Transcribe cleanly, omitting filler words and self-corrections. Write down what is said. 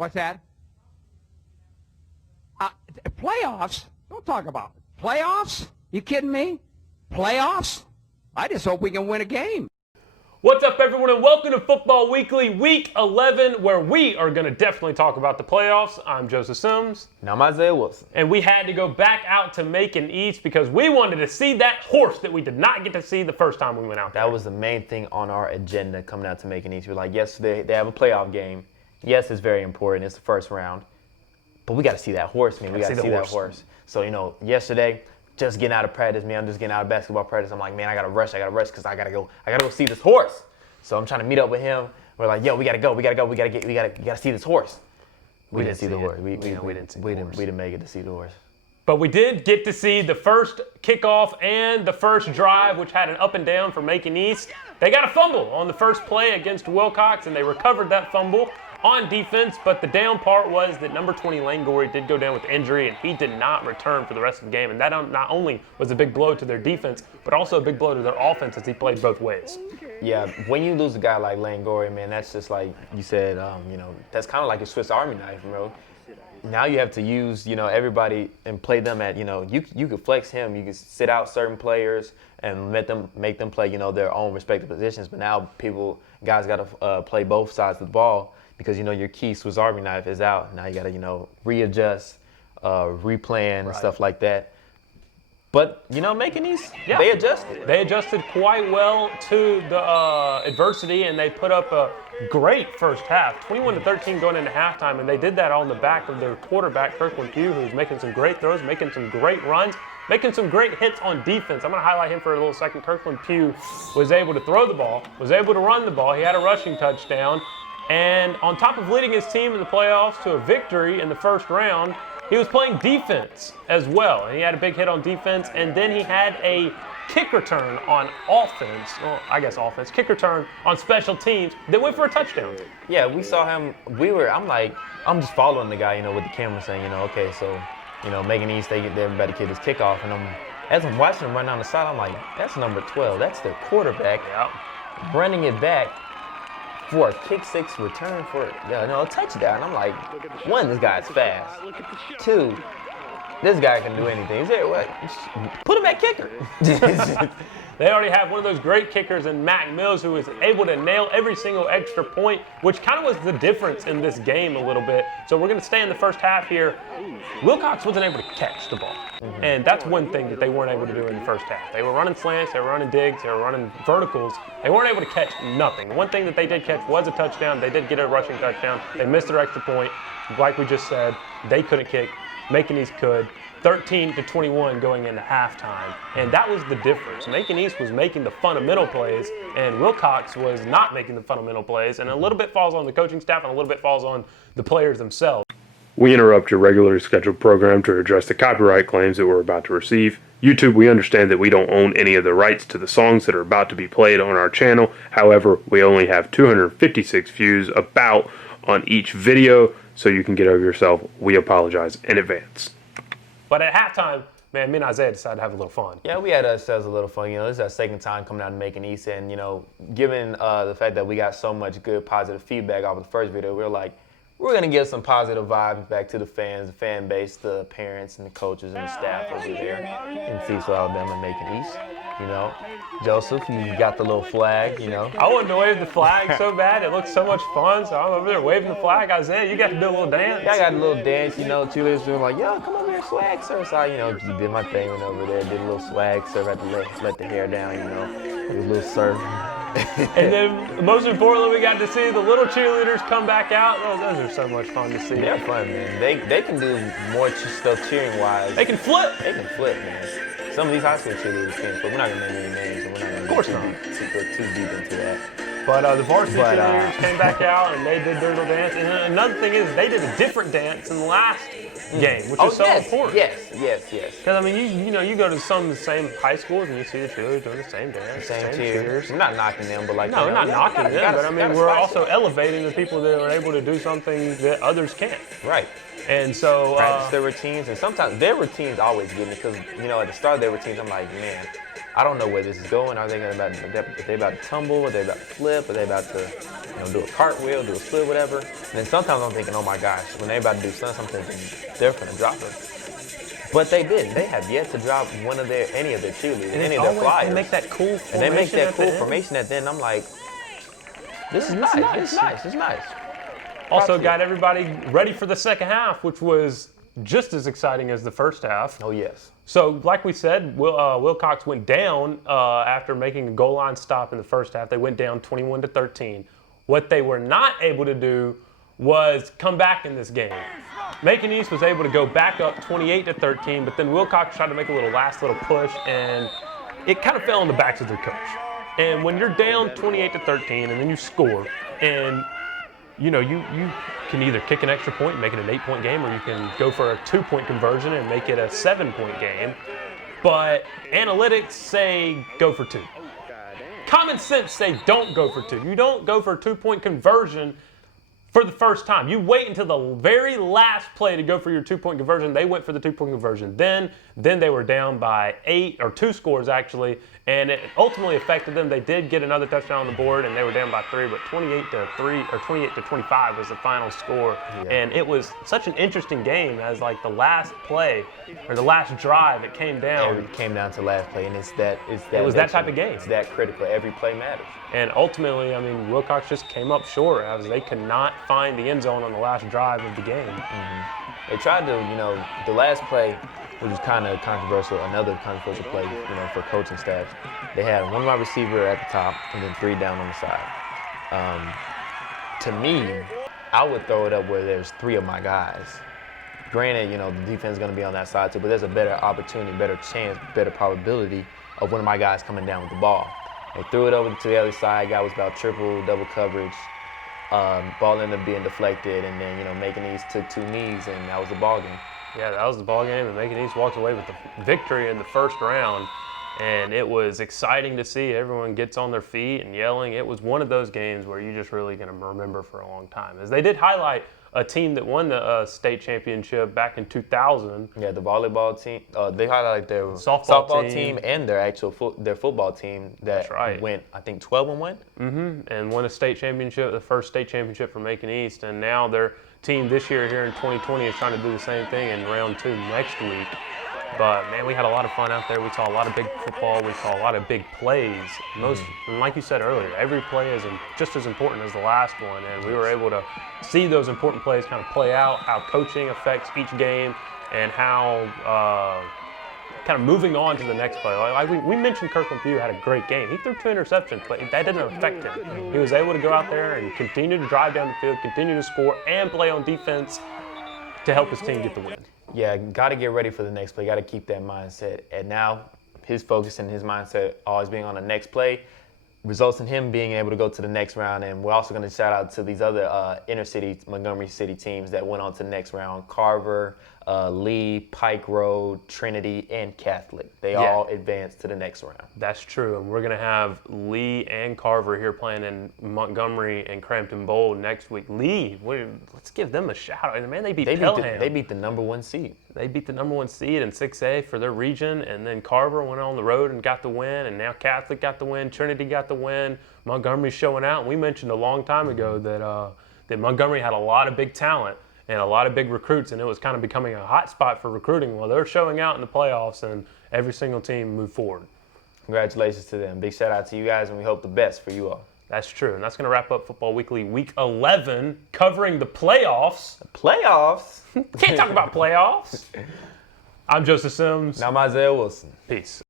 What's that? Playoffs? Don't talk about it. Playoffs? You kidding me? Playoffs? I just hope we can win a game. What's up, everyone, and welcome to Football Weekly, Week 11, where we are going to definitely talk about the playoffs. I'm Joseph Sims. And I'm Isaiah Wilson. And we had to go back out to Macon East because we wanted to see that horse that we did not get to see the first time we went out there. That was the main thing on our agenda coming out to Macon East. We're like, yes, they have a playoff game. Yes, it's very important. It's the first round. But we got to see that horse, man. We got to see that horse. So, yesterday, just getting out of practice, man. I'm just getting out of basketball practice. I'm like, man, I gotta rush because I gotta go see this horse. So I'm trying to meet up with him. We're like, yo, we gotta see this horse. We didn't see the horse. We didn't make it to see the horse. But we did get to see the first kickoff and the first drive, which had an up and down for Macon East. They got a fumble on the first play against Wilcox, and they recovered that fumble on defense, but the down part was that number 20 Lane Gorey did go down with injury, and he did not return for the rest of the game. And that not only was a big blow to their defense, but also a big blow to their offense as he played both ways. Yeah, when you lose a guy like Lane Gorey, man, that's just like you said, that's kind of like a Swiss Army knife, bro. Now you have to use, everybody and play them at, you could flex him. You could sit out certain players and make them play, their own respective positions. But now guys got to play both sides of the ball. Because, your key Swiss Army knife is out. Now you got to, readjust, replan, and stuff like that. But, Macon East, they adjusted. They adjusted quite well to the adversity, and they put up a great first half, 21-13 going into halftime, and they did that on the back of their quarterback, Kirkland Pugh, who's making some great throws, making some great runs, making some great hits on defense. I'm going to highlight him for a little second. Kirkland Pugh was able to throw the ball, was able to run the ball. He had a rushing touchdown. And on top of leading his team in the playoffs to a victory in the first round, he was playing defense as well. And he had a big hit on defense, and then he had a kick return on offense. Well, I guess offense. Kick return on special teams that went for a touchdown. Yeah, we saw him. I'm just following the guy, with the camera saying, okay, so, Macon East, everybody get this kickoff. And as I'm watching him run down the side, I'm like, that's number 12. That's their quarterback. Yeah. Running it back for a kick six return for a touchdown. I'm like, one, this guy's fast. Two, this guy can do anything. Put him at kicker. They already have one of those great kickers in Mac Mills, who is able to nail every single extra point, which kind of was the difference in this game a little bit. So we're going to stay in the first half here. Wilcox wasn't able to catch the ball. Mm-hmm. And that's one thing that they weren't able to do in the first half. They were running slants, they were running digs, they were running verticals. They weren't able to catch nothing. The one thing that they did catch was a touchdown. They did get a rushing touchdown. They missed their extra point. Like we just said, they couldn't kick. Macon East could. 13-21 going into halftime. And that was the difference. Macon East was making the fundamental plays, and Wilcox was not making the fundamental plays. And a little bit falls on the coaching staff, and a little bit falls on the players themselves. We interrupt your regularly scheduled program to address the copyright claims that we're about to receive. YouTube, we understand that we don't own any of the rights to the songs that are about to be played on our channel. However, we only have 256 views about on each video, so you can get over yourself. We apologize in advance. But at halftime, man, me and Isaiah decided to have a little fun. Yeah, we had ourselves a little fun. This is our second time coming out and Macon East, and given the fact that we got so much good positive feedback off of the first video, we were like, we're gonna give some positive vibes back to the fans, the fan base, the parents, and the coaches and the staff over there in Cecil, Alabama, and Macon East. Joseph, you got the little flag. I wanted to wave the flag so bad. It looked so much fun, so I'm over there waving the flag. Isaiah, you got to do a little dance. Yeah, I got a little dance. Cheerleaders doing like, yo, come over here, swag surf. So I, did my thing, went over there, did a little swag surf, had to let the hair down, did a little surf. And then, most importantly, we got to see the little cheerleaders come back out. Oh, those are so much fun to see. They're fun, man. They can do more stuff cheering-wise. They can flip. They can flip, man. Some of these high school cheerleaders can't flip. We're not going to name any names, and we're not going to go too deep into that. But the varsity cheerleaders came back out, and they did their little dance. And another thing is, they did a different dance in the last game, which is so important. Yes. Because, you go to some of the same high schools, and you see the cheerleaders doing the same dance, same cheers. We're not knocking them, but No, we're not knocking them, but we're also elevating the people that are able to do something that others can't. Right. And so practice their routines, and sometimes their routines always get me because at the start of their routines, I'm like, man, I don't know where this is going. Are they about to tumble? Are they about to flip? Are they about to do a cartwheel, do a split, whatever. And then sometimes I'm thinking, oh my gosh, when they about to do stunts, I'm thinking they're gonna drop her. But they didn't. They have yet to drop any of their cheerleaders, any of their flyers. They make that cool formation. And they make that cool formation at the end. I'm like, this is nice. It's nice. Also got everybody ready for the second half, which was just as exciting as the first half. Oh, yes. So, like we said, Wilcox went down after making a goal line stop in the first half. They went down 21-13. What they were not able to do was come back in this game. Macon East was able to go back up 28-13, but then Wilcox tried to make a last little push, and it kind of fell on the backs of their coach. And when you're down 28-13 and then you score, and you can either kick an extra point and make it an 8-point game, or you can go for a 2-point conversion and make it a 7-point game. But analytics say go for 2. Common sense say don't go for 2. You don't go for a 2-point conversion for the first time. You wait until the very last play to go for your 2-point conversion. They went for the 2-point conversion. Then they were down by 8 or 2 scores actually, and it ultimately affected them. They did get another touchdown on the board, and they were down by 3, but 28-3 or 28-25 was the final score. Yeah. And it was such an interesting game as like the last play or the last drive. It came down. It came down to last play, and it was that type of game. It's that critical. Every play matters. And ultimately, I mean, Wilcox just came up short as they could not find the end zone on the last drive of the game. Mm-hmm. They tried to, the last play, which was kind of controversial, another controversial play, for coaching staff. They had one wide receiver at the top and then 3 down on the side. To me, I would throw it up where there's 3 of my guys. Granted, the defense is going to be on that side too, but there's a better opportunity, better chance, better probability of one of my guys coming down with the ball. They threw it over to the other side. Guy was about triple, double coverage. Ball ended up being deflected, and then Macon East took 2 knees, and that was the ball game. Yeah, that was the ball game, and Macon East walked away with the victory in the first round. And it was exciting to see. Everyone gets on their feet and yelling. It was one of those games where you're just really going to remember for a long time. As they did highlight a team that won the state championship back in 2000. Yeah, the volleyball team. They highlighted their softball team and their actual their football team that went, I think, 12-1. Mm-hmm. And won a state championship, the first state championship for Macon East. And now their team this year here in 2020 is trying to do the same thing in round 2 next week. But, man, we had a lot of fun out there. We saw a lot of big football. We saw a lot of big plays. And like you said earlier, every play is just as important as the last one. And we were able to see those important plays kind of play out, how coaching affects each game, and how kind of moving on to the next play. Like we mentioned, Kirkland Pugh had a great game. He threw 2 interceptions, but that didn't affect him. He was able to go out there and continue to drive down the field, continue to score, and play on defense to help his team get the win. Yeah, got to get ready for the next play. Got to keep that mindset. And now his focus and his mindset always being on the next play results in him being able to go to the next round. And we're also going to shout out to these other inner city, Montgomery City teams that went on to the next round. Carver, Lee, Pike Road, Trinity, and Catholic. They all advanced to the next round. That's true. And we're going to have Lee and Carver here playing in Montgomery and Crampton Bowl next week. Lee, let's give them a shout out. Man, they beat Pelham. They beat the number 1 seed. They beat the number 1 seed in 6A for their region. And then Carver went on the road and got the win. And now Catholic got the win. Trinity got the win. Montgomery's showing out. And we mentioned a long time ago that Montgomery had a lot of big talent and a lot of big recruits, and it was kind of becoming a hot spot for recruiting. Well, they're showing out in the playoffs, and every single team moved forward. Congratulations to them. Big shout out to you guys, and we hope the best for you all. That's true, and that's going to wrap up Football Weekly Week 11, covering the playoffs. Playoffs? Can't talk about playoffs. I'm Joseph Sims. And I'm Isaiah Wilson. Peace.